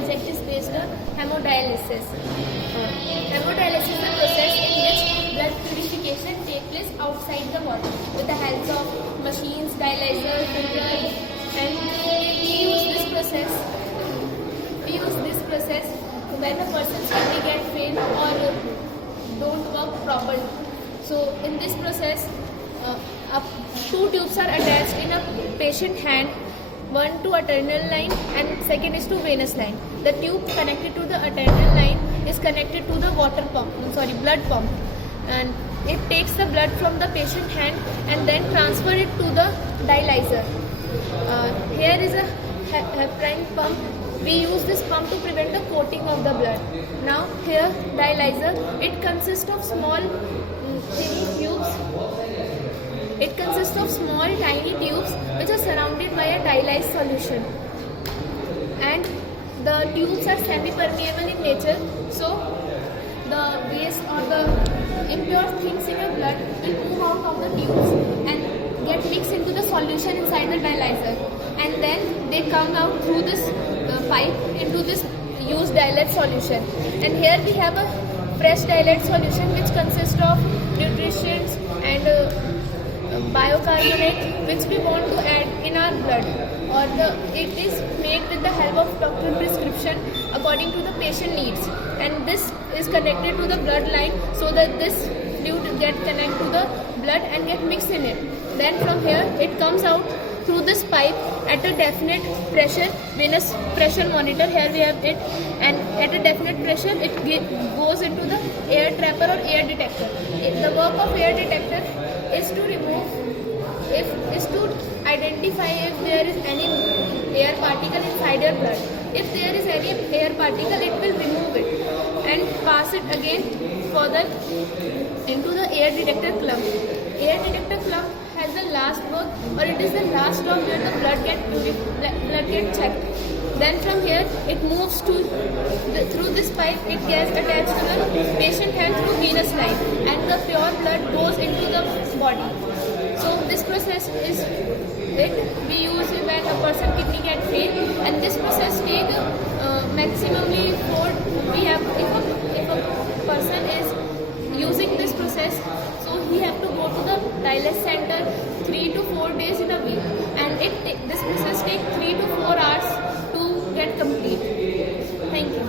project is based on hemodialysis. Hemodialysis is a process in which blood purification takes place outside the body with the help of machines, dialyzer, filter, and we use this process when a person's kidney get failed or don't work properly. So in this process, two tubes are attached in a patient hand, one to arterial line and second is to venous line. The tube connected to the arterial line is connected to the blood pump, and it takes the blood from the patient hand and then transfer it to the dialyzer. Here is a heparin pump. We use this pump to prevent the coating of the blood. Now here dialyzer, it consists of small tiny tubes which are surrounded by a dialyzed solution, and the tubes are semi-permeable in nature, so the waste or the impure things in your blood will move out of the tubes and get mixed into the solution inside the dialyzer, and then they come out through this pipe into this used dilute solution. And here we have a fresh dilute solution which consists of nutrients and bicarbonate which we want to add in our blood, or it is made with the help of doctor prescription according to the patient needs, and this is connected to the blood line so that this fluid get connected to the blood and get mixed in it. Then from here it comes out through this pipe at a definite pressure, venous pressure monitor, here we have it, and at a definite pressure it goes into the air trapper or air detector. The work of air detector is to identify if there is any air particle inside your blood. If there is any air particle, it will remove it and pass it again further into the air detector clump. Air detector clump has the last work, or it is the last stop where the blood gets checked. Then from here it moves to through this pipe, it gets attached to the patient hand through venous line, and the pure blood goes into the body. So this process is it we use it when a person kidney get failed, and this process take maximally if a person is using this process, so he have to go to the dialysis center 3 to 4 days in a week, and this process take 3 to 4 hours to get complete. Thank you.